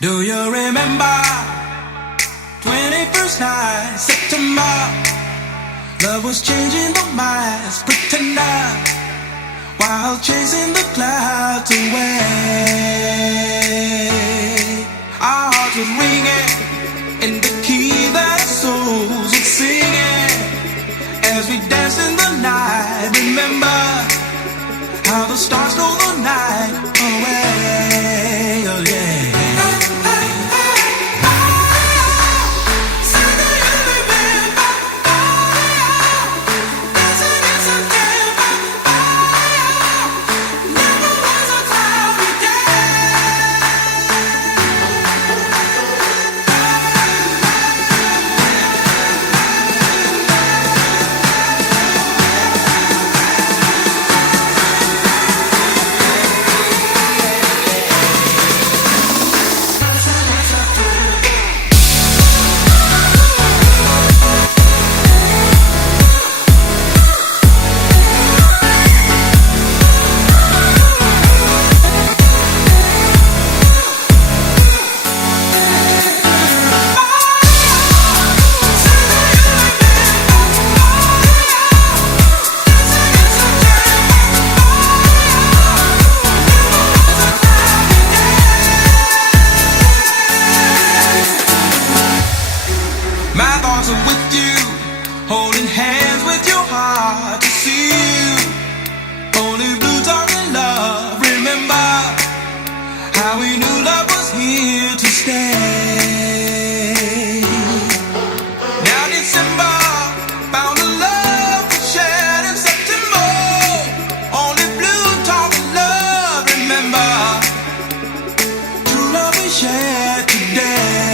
Do you remember 21st night, September? Love was changing the minds, pretender, while chasing the clouds away. Our hearts was ringing in the key that souls were singing as we danced in the night. Remember how the stars stole the night away. Oh yeah. Share today.